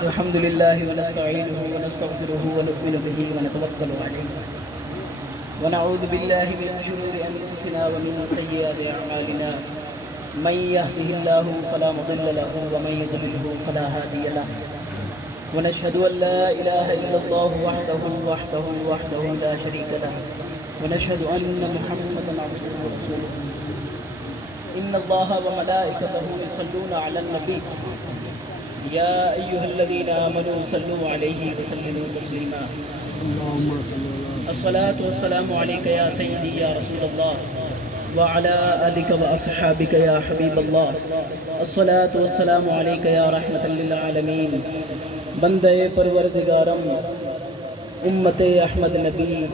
الحمدللہ ونستعینہ ونستغفرہ ونؤمن بہ ونتوکل علیہ ونعوذ باللہ من شرور انفسنا ومن سیئات اعمالنا من یهده اللہ فلا مضل له ومن یضللہ فلا ہادی له ونشهد ان لا الہ الا اللہ وحدہ لا شریک له ونشهد ان محمدا عبدہ ورسولہ ان اللہ وملائکتہ یصلون علی النبی یا ایہا الذین آمنوا صلوا علیہ وسلموا تسلیما الصلاة والسلام علیک یا سیدی یا رسول اللہ وعلی آلک واصحابک یا حبیب اللہ الصلاة والسلام علیک یا رحمت للعالمین بندے پروردگارم امت احمد نبی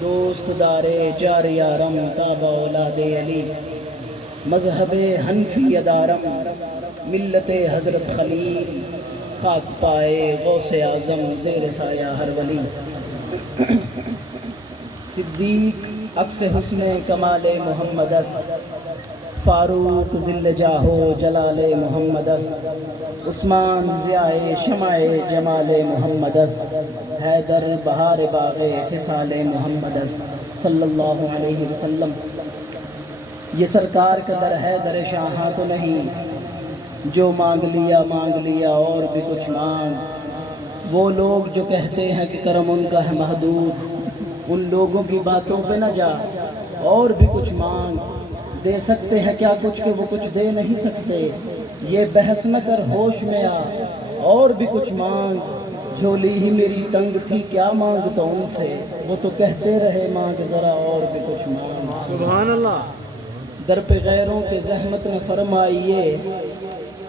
دوست دار جار یارم تابع اولاد علی مذہب حنفی ادارم ملت حضرت خلیل خاک پائے غوث اعظم زیر سایہ ہر ولی صدیق عکس حسن کمال محمد است فاروق ذل جاہو جلال محمد است عثمان ضیاء شمع جمال محمد است حیدر بہار باغ خصال محمد است صلی اللہ علیہ وسلم یہ سرکار کا در ہے در شاہاں تو نہیں جو مانگ لیا اور بھی کچھ مانگ وہ لوگ جو کہتے ہیں کہ کرم ان کا ہے محدود ان لوگوں کی باتوں پہ نہ جا اور بھی کچھ مانگ دے سکتے ہیں کیا کچھ کہ وہ کچھ دے نہیں سکتے یہ بحث نہ کر ہوش میں آ اور بھی کچھ مانگ جھولی ہی میری تنگ تھی کیا مانگ تو ان سے وہ تو کہتے رہے مانگ ذرا اور بھی کچھ مانگ سبحان اللہ در پہ غیروں کے زحمت میں فرمائیے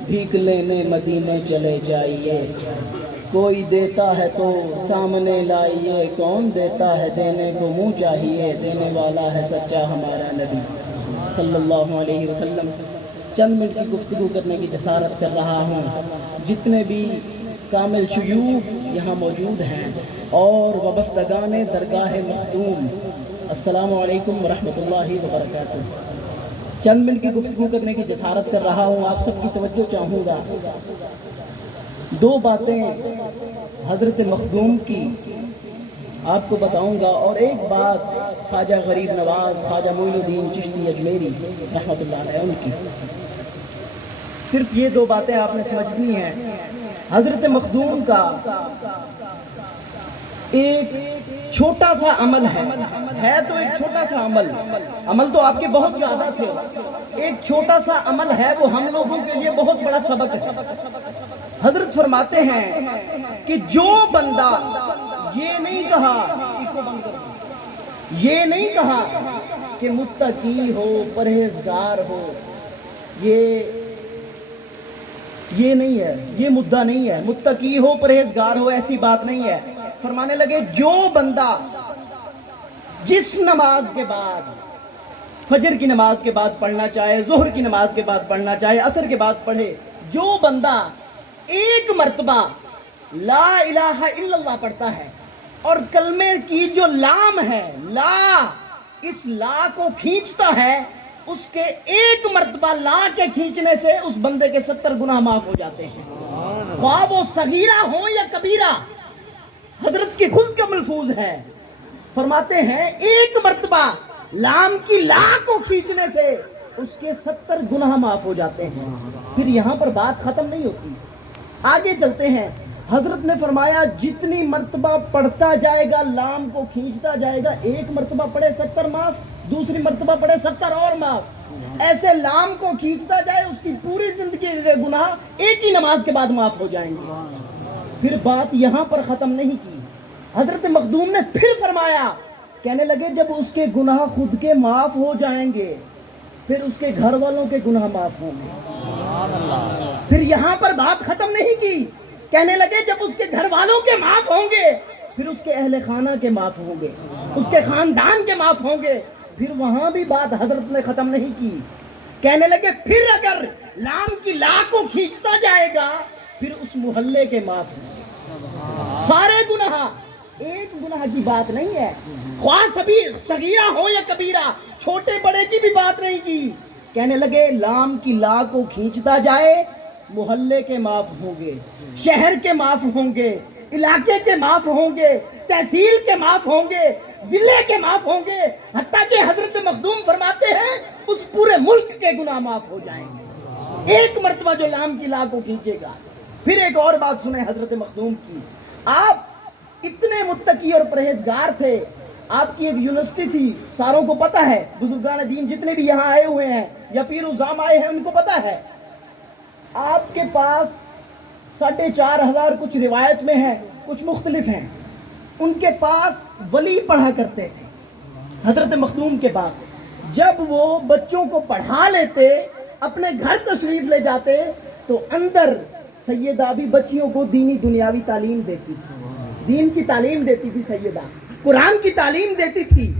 بھیک لینے مدینے چلے جائیے کوئی دیتا ہے تو سامنے لائیے کون دیتا ہے دینے کو منہ چاہیے دینے والا ہے سچا ہمارا نبی صلی اللہ علیہ وسلم چند منٹ کی گفتگو کرنے کی جسارت کر رہا ہوں جتنے بھی کامل شیوخ یہاں موجود ہیں اور وابستگان درگاہ مخدوم السلام علیکم ورحمۃ اللہ وبرکاتہ چند منٹ کی گفتگو کرنے کی جسارت کر رہا ہوں آپ سب کی توجہ چاہوں گا دو باتیں حضرت مخدوم کی آپ کو بتاؤں گا اور ایک بات خواجہ غریب نواز خواجہ معین الدین چشتی اجمیری رحمۃ اللہ علیہ ان کی صرف یہ دو باتیں آپ نے سمجھنی ہیں حضرت مخدوم کا ایک چھوٹا سا عمل ہے تو ایک چھوٹا سا عمل تو آپ کے بہت زیادہ تھے ایک چھوٹا سا عمل ہے وہ ہم لوگوں کے لیے بہت بڑا سبق ہے حضرت فرماتے ہیں کہ جو بندہ یہ نہیں کہا کہ متقی ہو پرہیزگار ہو یہ نہیں ہے یہ مدعا نہیں ہے متقی ہو پرہیزگار ہو ایسی بات نہیں ہے فرمانے لگے جو بندہ جس نماز کے بعد فجر کی نماز کے بعد پڑھنا چاہے ظہر کی نماز کے بعد پڑھنا چاہے عصر کے بعد پڑھے جو بندہ ایک مرتبہ لا الہ الا اللہ پڑھتا ہے اور کلمے کی جو لام ہے لا اس لا کو کھینچتا ہے اس کے ایک مرتبہ لا کے کھینچنے سے اس بندے کے 70 گناہ معاف ہو جاتے ہیں خواہ وہ صغیرہ ہو یا کبیرہ حضرت کی خود کا ملفوظ ہے فرماتے ہیں ایک مرتبہ لام کی لا کو کھینچنے سے اس کے 70 گناہ معاف ہو جاتے ہیں پھر یہاں پر بات ختم نہیں ہوتی آگے چلتے ہیں حضرت نے فرمایا جتنی مرتبہ پڑھتا جائے گا لام کو کھینچتا جائے گا ایک مرتبہ پڑھے 70 معاف دوسری مرتبہ پڑھے 70 اور معاف ایسے لام کو کھینچتا جائے اس کی پوری زندگی کے گناہ ایک ہی نماز کے بعد معاف ہو جائیں گے پھر بات یہاں پر ختم نہیں کی حضرت مخدوم نے پھر فرمایا کہنے لگے جب اس کے گناہ خود کے معاف ہو جائیں گے پھر اس کے گھر والوں کے گناہ معاف ہوں گے پھر یہاں پر بات ختم نہیں کی کہنے لگے جب اس کے گھر والوں کے معاف ہوں گے پھر اس کے اہل خانہ کے معاف ہوں گے اس کے خاندان کے معاف ہوں گے پھر وہاں بھی بات حضرت نے ختم نہیں کی کہنے لگے پھر اگر لام کی لا کو کھینچتا جائے گا پھر اس محلے کے معاف ہوں گے سارے گناہ ایک گناہ کی بات نہیں ہے، خواہ صغیرہ ہو یا کبیرہ، چھوٹے بڑے کی بھی بات نہیں کی. کہنے لگے لام کی لا کو کھینچتا جائے، محلے کے معاف ہوں گے، شہر کے معاف ہوں گے، علاقے کے معاف ہوں گے، تحصیل کے معاف ہوں گے، ضلع کے معاف ہوں گے، حتیٰ کہ حضرت مخدوم فرماتے ہیں اس پورے ملک کے گناہ معاف ہو جائیں گے ایک مرتبہ جو لام کی لا کو کھینچے گا. پھر ایک اور بات سنیں حضرت مخدوم کی. آپ اتنے متقی اور پرہیزگار تھے، آپ کی ایک یونیورسٹی تھی، ساروں کو پتہ ہے، بزرگان دین جتنے بھی یہاں آئے ہوئے ہیں یا پیر و زام آئے ہیں ان کو پتہ ہے. آپ کے پاس 4,500 کچھ روایت میں ہیں، کچھ مختلف ہیں، ان کے پاس ولی پڑھا کرتے تھے حضرت مخدوم کے پاس. جب وہ بچوں کو پڑھا لیتے، اپنے گھر تشریف لے جاتے، تو اندر سیدہ بھی بچیوں کو دینی دنیاوی تعلیم دیتی تھی، دین کی تعلیم دیتی تھی سیدہ، قرآن کی تعلیم دیتی تھی.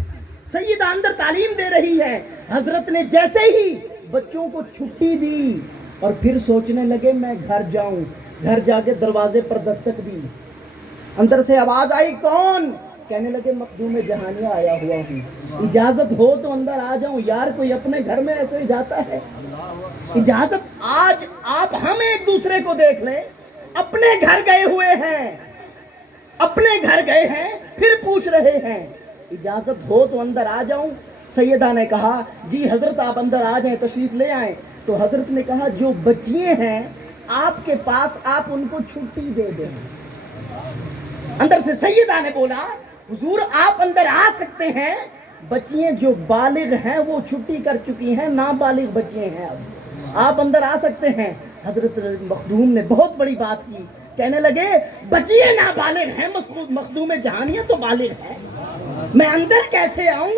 سیدہ اندر تعلیم دے رہی ہے. حضرت نے جیسے ہی بچوں کو چھٹی دی اور پھر سوچنے لگے میں گھر جاؤں، گھر جا کے دروازے پر دستک دی. اندر سے آواز آئی کون؟ کہنے لگے مخدوم جہانیہ آیا ہوا ہوں، اجازت ہو تو اندر آ جاؤں. یار کوئی اپنے گھر میں ایسے ہی جاتا ہے؟ اجازت. آج آپ ہم ایک دوسرے کو دیکھ لیں، اپنے گھر گئے ہوئے ہیں، اپنے گھر گئے ہیں، پھر پوچھ رہے ہیں اجازت ہو تو اندر آ جاؤں. سیدہ نے کہا جی حضرت آپ اندر آ جائیں، تشریف لے آئیں. تو حضرت نے کہا جو بچیاں ہیں آپ کے پاس، آپ ان کو چھٹی دے دیں. اندر سے سیدہ نے بولا حضور آپ اندر آ سکتے ہیں، بچیاں جو بالغ ہیں وہ چھٹی کر چکی ہیں، نابالغ بچیاں ہیں، اب آپ اندر آ سکتے ہیں. حضرت مخدوم نے بہت بڑی بات کی. کہنے لگے بچیاں نابالغ ہیں، مخدوم جہانیہ تو بالغ ہے، میں اندر کیسے آؤں؟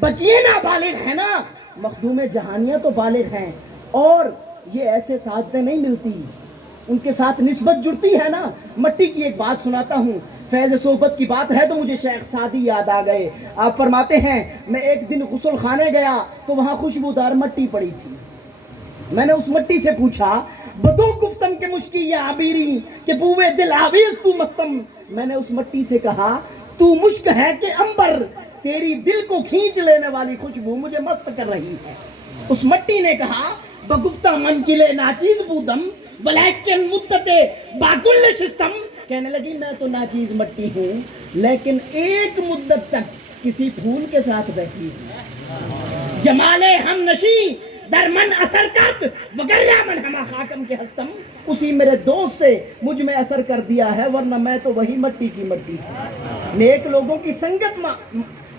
بچیاں نابالغ ہیں نا، مخدوم جہانیہ تو بالغ ہیں. اور یہ ایسے سعادتیں نہیں ملتی، ان کے ساتھ نسبت جڑتی ہے نا. مٹی کی ایک بات سناتا ہوں، فیض صحبت کی بات ہے تو مجھے شیخ سعدی یاد آ گئے. آپ فرماتے ہیں میں ایک دن غسل خانے گیا تو وہاں خوشبودار مٹی پڑی تھی. میں نے اس مٹی سے پوچھا بدو گفتن کے مشکی یا عبیری کہ بوئے دل آویز تو مستم. میں نے اس مٹی سے کہا تو مشک ہے کہ امبر، تیری دل کو کھینچ لینے والی خوشبو مجھے مست کر رہی ہے. اس مٹی نے کہا بگفتہ من کلے ناچیز بودم ولیکن مدت باکل شستم. کہنے لگی میں تو ناچیز مٹی ہوں لیکن ایک مدت تک کسی پھول کے ساتھ بیٹھی ہوں. جمال ہم نشی در من اثر کرد وگریا من ہما خاکم کے ہستم. اسی میرے دوست سے مجھ میں اثر کر دیا ہے، ورنہ میں تو وہی مٹی کی مٹی ہوں. نیک لوگوں کی سنگت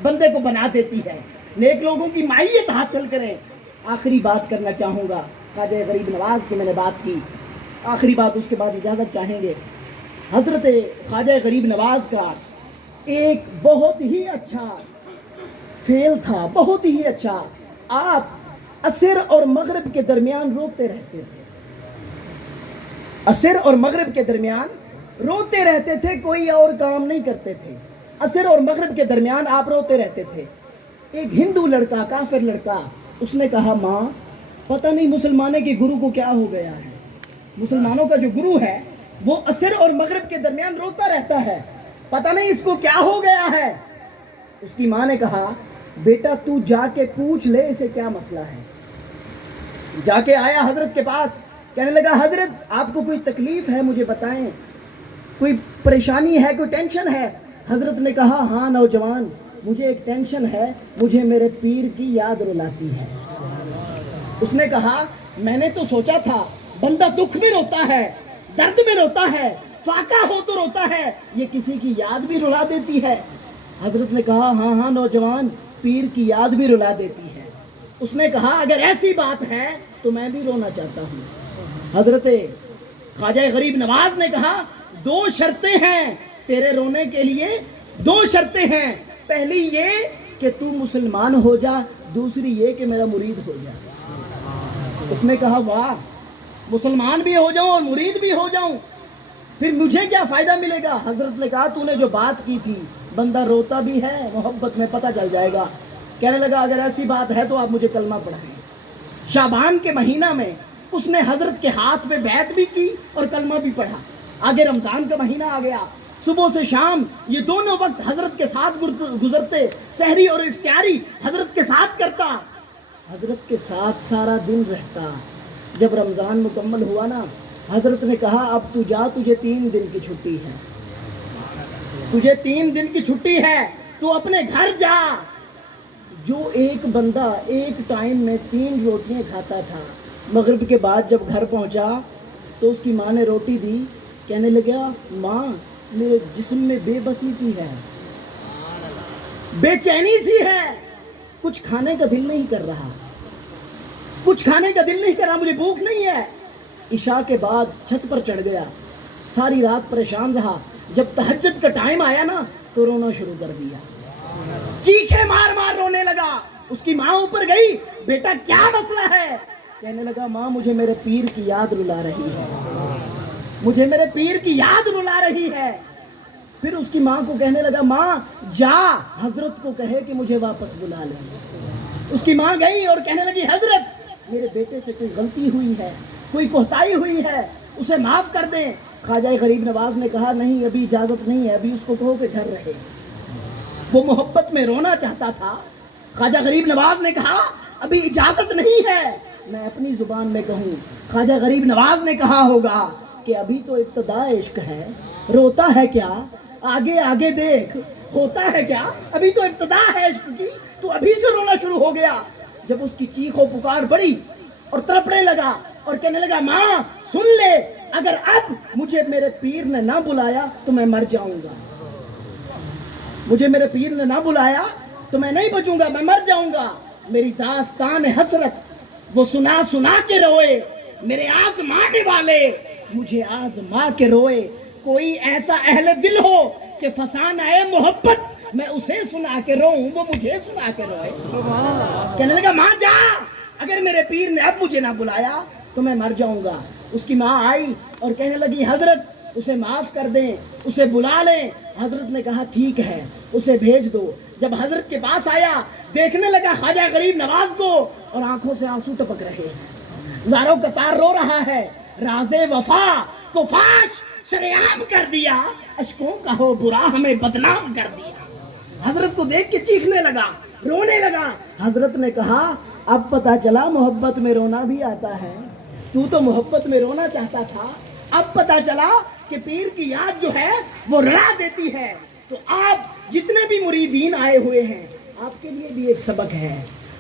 بندے کو بنا دیتی ہے، نیک لوگوں کی معیت حاصل کریں. آخری بات کرنا چاہوں گا، خواجہ غریب نواز کی میں نے بات کی، آخری بات اس کے بعد اجازت چاہیں گے. حضرت خواجہ غریب نواز کا ایک بہت ہی اچھا فعل تھا، بہت ہی اچھا. آپ عصر اور مغرب کے درمیان روتے رہتے تھے، عصر اور مغرب کے درمیان روتے رہتے تھے، کوئی اور کام نہیں کرتے تھے. عصر اور مغرب کے درمیان آپ روتے رہتے تھے. ایک ہندو لڑکا، کافر لڑکا، اس نے کہا ماں پتہ نہیں مسلمانوں کے گرو کو کیا ہو گیا ہے، مسلمانوں کا جو گرو ہے وہ عصر اور مغرب کے درمیان روتا رہتا ہے، پتہ نہیں اس کو کیا ہو گیا ہے. اس کی ماں نے کہا بیٹا تو جا کے پوچھ لے اسے کیا مسئلہ ہے. جا کے آیا حضرت کے پاس، کہنے لگا حضرت آپ کو کوئی تکلیف ہے مجھے بتائیں، کوئی پریشانی ہے، کوئی ٹینشن ہے؟ حضرت نے کہا ہاں نوجوان مجھے ایک ٹینشن ہے، مجھے میرے پیر کی یاد رلاتی ہے. اس نے کہا میں نے تو سوچا تھا بندہ دکھ میں روتا ہے، درد میں روتا ہے، فاقہ ہو تو روتا ہے، یہ کسی کی یاد بھی رلا دیتی ہے. حضرت نے کہا ہاں ہاں نوجوان پیر کی یاد بھی رلا دیتی ہے. اس نے کہا اگر ایسی بات ہے تو میں بھی رونا چاہتا ہوں. حضرت خواجہ غریب نواز نے کہا 2 شرطیں ہیں تیرے رونے کے لیے، 2 شرطیں ہیں. پہلی یہ کہ تو مسلمان ہو جا، دوسری یہ کہ میرا مرید ہو جا. اس نے کہا واہ مسلمان بھی ہو جاؤں اور مرید بھی ہو جاؤں، پھر مجھے کیا فائدہ ملے گا؟ حضرت نے کہا تو نے جو بات کی تھی بندہ روتا بھی ہے، محبت میں پتہ چل جائے گا. کہنے لگا اگر ایسی بات ہے تو آپ مجھے کلمہ پڑھائیں. شعبان کے مہینہ میں اس نے حضرت کے ہاتھ پہ بیعت بھی کی اور کلمہ بھی پڑھا. آگے رمضان کا مہینہ آ گیا، صبح سے شام یہ دونوں وقت حضرت کے ساتھ گزرتے، سحری اور افطاری حضرت کے ساتھ کرتا، حضرت کے ساتھ سارا دن رہتا۔ جب رمضان مکمل ہوا نا، حضرت نے کہا اب تو جا، تجھے 3 دن کی چھٹی ہے، تجھے 3 دن کی چھٹی ہے، تو اپنے گھر جا۔ جو ایک بندہ ایک ٹائم میں 3 روٹیاں کھاتا تھا، مغرب کے بعد جب گھر پہنچا تو اس کی ماں نے روٹی دی، کہنے لگا ماں میرے جسم میں بے بسی سی ہے، بے چینی سی ہے، کچھ کھانے کا دل نہیں کر رہا، کچھ کھانے کا دل نہیں کر رہا، مجھے بھوک نہیں ہے۔ عشاء کے بعد چھت پر چڑھ گیا، ساری رات پریشان رہا، جب تہجد کا ٹائم آیا نا تو رونا شروع کر دیا، چیخے مار مار رونے لگا۔ اس کی ماں اوپر گئی، بیٹا کیا مسئلہ ہے؟ کہنے لگا ماں مجھے میرے پیر کی یاد رلا رہی ہے، مجھے میرے پیر کی یاد رلا رہی ہے۔ پھر اس کی ماں کو کہنے لگا ماں جا حضرت کو کہے کہ مجھے واپس بلا لے۔ اس کی ماں گئی اور کہنے لگی حضرت میرے بیٹے سے کوئی غلطی ہوئی ہے، کوئی کوتاہی ہوئی ہے، اسے معاف کر دیں۔ خواجہ غریب نواز نے کہا نہیں ابھی اجازت نہیں ہے، ابھی اس کو کہو کہ گھر رہے۔ وہ محبت میں رونا چاہتا تھا، خواجہ غریب نواز نے کہا ابھی اجازت نہیں ہے۔ میں اپنی زبان میں کہوں، خواجہ غریب نواز نے کہا ہوگا کہ ابھی تو ابتدا عشق ہے، روتا ہے کیا، آگے آگے دیکھ، ہوتا ہے کیا، ابھی تو ابتدا ہے عشق کی، تو ابھی سے رونا شروع ہو گیا۔ جب اس کی چیخ و پکار بڑی اور تڑپنے لگا اور کہنے لگا ماں سن لے، اگر اب مجھے میرے پیر نے نہ بلایا تو میں مر جاؤں گا، مجھے میرے پیر نے نہ بلایا تو میں نہیں بچوں گا، میں مر جاؤں گا۔ میری داستان حسرت وہ سنا سنا کے روئے، میرے آزمانے والے مجھے آزما کے روئے۔ کوئی ایسا اہل دل ہو کہ فسانہ محبت میں اسے سنا کے روؤں، وہ مجھے سنا کے روئے۔ کہنے لگا ماں جا، اگر میرے پیر نے اب مجھے نہ بلایا تو میں مر جاؤں گا۔ اس کی ماں آئی اور کہنے لگی حضرت اسے معاف کر دیں، اسے بلا لیں۔ حضرت نے کہا ٹھیک ہے، اسے بھیج دو۔ جب حضرت کے پاس آیا، دیکھنے لگا خواجہ غریب نواز کو اور آنکھوں سے آنسو ٹپک رہے ہیں، زاروں قطار رو رہا ہے۔ راز وفا کو فاش شریعام کر دیا، اشکوں کا ہو برا ہمیں بدنام کر دیا۔ حضرت کو دیکھ کے چیخنے لگا، رونے لگا۔ حضرت نے کہا اب پتا چلا محبت میں رونا بھی آتا ہے، تو محبت میں رونا چاہتا تھا، اب پتا چلا کہ پیر کی یاد جو ہے وہ رلا دیتی ہے۔ تو آپ جتنے بھی مریدین آئے ہوئے ہیں، آپ کے لیے بھی ایک سبق ہے،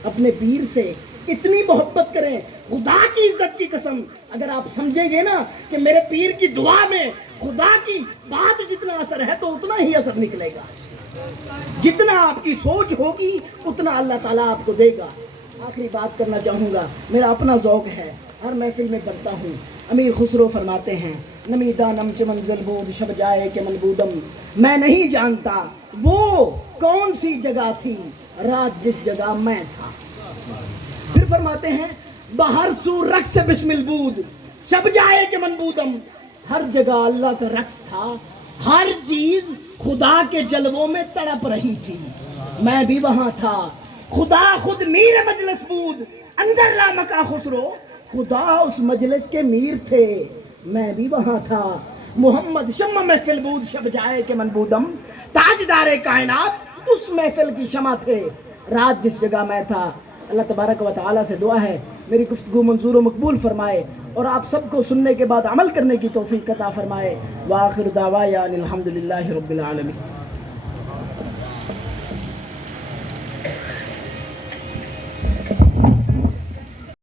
اپنے پیر سے اتنی محبت کریں، خدا کی عزت کی قسم اگر آپ سمجھیں گے نا کہ میرے پیر کی دعا میں خدا کی بات جتنا اثر ہے تو اتنا ہی اثر نکلے گا، جتنا آپ کی سوچ ہوگی اتنا اللہ تعالیٰ آپ کو دے گا۔ آخری بات کرنا چاہوں گا، میرا اپنا ذوق ہے، ہر محفل میں پڑھتا ہوں۔ امیر خسرو فرماتے ہیں نمی دانم چمن زلبود شب جائے کہ منبودم، میں نہیں جانتا وہ کون سی جگہ تھی رات جس جگہ میں تھا۔ پھر فرماتے ہیں بہر سو رقص بسم البود شب جائے کہ منبودم، ہر جگہ اللہ کا رقص تھا، ہر چیز خدا کے جلووں میں تڑپ رہی تھی، میں بھی وہاں تھا۔ خدا خود میر مجلس بود اندر لا مکا خسرو، خدا اس مجلس کے میر تھے، میں بھی وہاں تھا۔ محمد شمع محفل بود شب جائے کہ منبودم، تاجدار کائنات اس محفل کی شمع تھے رات جس جگہ میں تھا۔ اللہ تبارک و تعالیٰ سے دعا ہے میری گفتگو منظور و مقبول فرمائے اور آپ سب کو سننے کے بعد عمل کرنے کی توفیق عطا فرمائے۔ وآخر دعوایا ان الحمدللہ رب العالمین۔